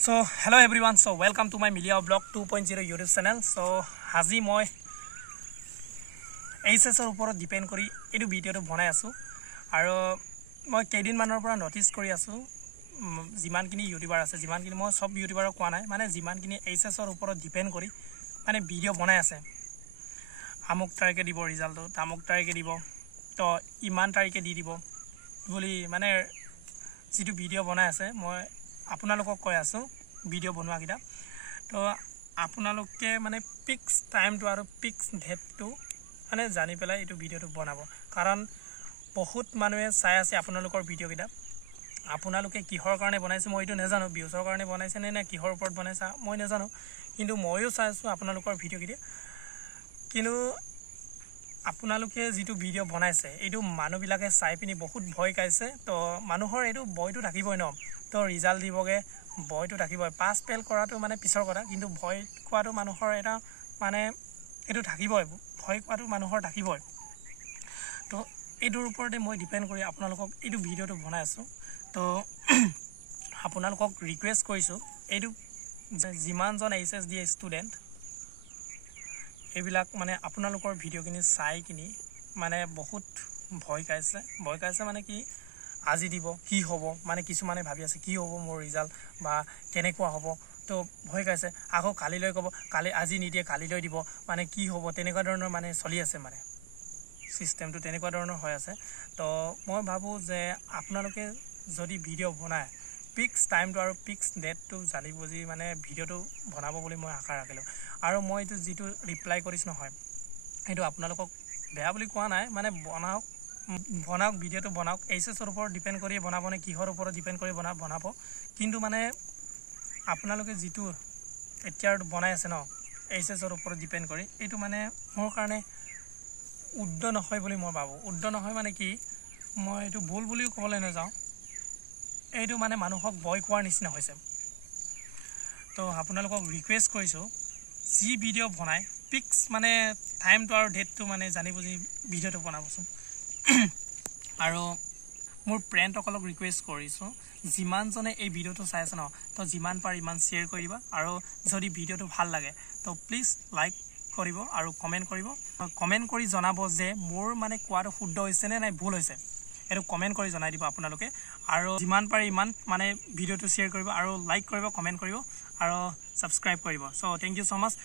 So hello everyone, so welcome to my Milia Blog 2.0 YouTube channel. So আজি মই HSৰ ওপৰত depend কৰি এই ভিডিওটো বনাই আছো আৰু মই কেইদিন মানৰ পৰা নটিস কৰি আছো যিমানখিনি ইউটিউবাৰ আছে যিমানখিনি মই সব ইউটিউবাৰক কোৱা নাই মানে যিমানখিনি HSৰ ওপৰত ডিপেন্ড কৰি মানে ভিডিও বনাই আছে আমুক তাৰিখে দিব ৰিজাল্টটো তামুক তাৰিখে দিব তো ইমান তাৰিখে দি দিব বুলি মানে যেটো ভিডিও বনাই আছে মই আপোনালোকক কৈ আছো ভিডিও বনোৱা কিটা তো আপোনালোকে মানে পিক্স টাইমটো আৰু পিক্স ডেটটো মানে জানি পেলাই এটো ভিডিওটো বনাব কাৰণ বহুত মানুহে চাই আছে আপোনালোকৰ ভিডিও কিটা আপোনালোকে কিহৰ কাৰণে বনাইছে মই এটো নেজানো ভিউজৰ কাৰণে বনাইছে নে কিহৰ ওপৰত বনাইছে মই নেজানো কিন্তু মইও চাই আছো আপোনালোকৰ ভিডিও কিটা কিন্তু আপোনালোকে যেটো ভিডিও বনাইছে এটো মানুহবিলাকে চাই পিনি বহুত ভয় খাইছে তো মানুহৰ এটো ভয়টো থাকিবই ন তো ৰিজাল্ট দিবগে ভয়টো থাকিবই পাস ফেল কৰাটো মানে পিছৰ কথা কিন্তু ভয় কোৱাটো মানুহৰ এটা মানে এটো থাকিবই ভয় কোৱাটো মানুহৰ থাকিবই তো এটোৰ ওপৰতে মই ডিপেন্ড কৰি আপোনালোকক এটো ভিডিওটো বনাই আছো তো আপোনালোকক ৰিকুৱেষ্ট কৰিছো এটো যিমানজন এইচএস ডি ষ্টুডেন্ট এবিলাক মানে আপোনালোকৰ ভিডিও কিনি চাই কিনি মানে বহুত ভয় খাইছে মানে কি আজি দিব কি হ'ব মানে কিছু মানে ভাবি আছে কি হ'ব মোৰ ৰিজাল্ট বা কেনেকুৱা হ'ব তো ভয় খাইছে আকৌ কালিলৈ ক'ব কালি আজি নিদিয়ে কালিলৈ দিব মানে কি হ'ব তেনেকুৱা ধৰণৰ মানে চলি আছে মানে সিস্টেমটো তেনেকুৱা ধৰণৰ হৈ আছে তো মই ভাবো যে আপোনালোকে যদি ভিডিও বনায় পিক্স টাইমটো আৰু পিক্স ডেটটো জানি বুজি মানে ভিডিওটো বনাব বুলি মই আশা ৰাখিলো আৰু মই এটো যেটো ৰিপ্লাই কৰিছ নহয় এটো আপোনালোকক বেয়া বুলি কোৱা নাই মানে বনাওক ভিডিওটো বনাওক এইচএছৰ ওপৰত ডিপেন্ড কৰি বনাব নে কিহৰ ওপৰত ডিপেন্ড কৰি বনাব কিন্তু মানে আপোনালোকে যেটো এতিয়াৰ বনাই আছে ন এইচএছৰ ওপৰত ডিপেন্ড কৰি এটো মানে মোৰ কাৰণে উদ্দ নহয় বুলি মই ভাবো উদ্দ নহয় মানে কি মই এটো ভুল বুলিও ক'বলৈ নাযাওঁ এইটো মানে মানুহক ভয় খোৱাৰ নিচিনা হৈছে তো আপোনালোকক ৰিকুৱেষ্ট কৰিছো যি ভিডিও বনাই পিক্স মানে টাইমটো আৰু ডেটটো মানে জানি বুজি ভিডিওটো বনাবচোন আৰু মোৰ ফ্ৰেণ্ডসকলক ৰিকুৱেষ্ট কৰিছো যিমানজনে এই ভিডিওটো চাই আছে ন তো যিমান পাৰ ইমান শেয়াৰ কৰিবা আৰু যদি ভিডিওটো ভাল লাগে তো প্লিজ লাইক কৰিব আৰু কমেন্ট কৰি জনাব যে মোৰ মানে কোৱাটো শুদ্ধ হৈছে নে নাই ভুল হৈছে এটো কমেন্ট কৰি জনাই দিব আপোনালোকে আৰু যিমান পাৰি ইমান মানে ভিডিওটো শেয়াৰ কৰিব আৰু লাইক কৰিব কমেন্ট কৰিব আৰু সাবস্ক্ৰাইব কৰিব সো থ্যাংক ইউ সো মাচ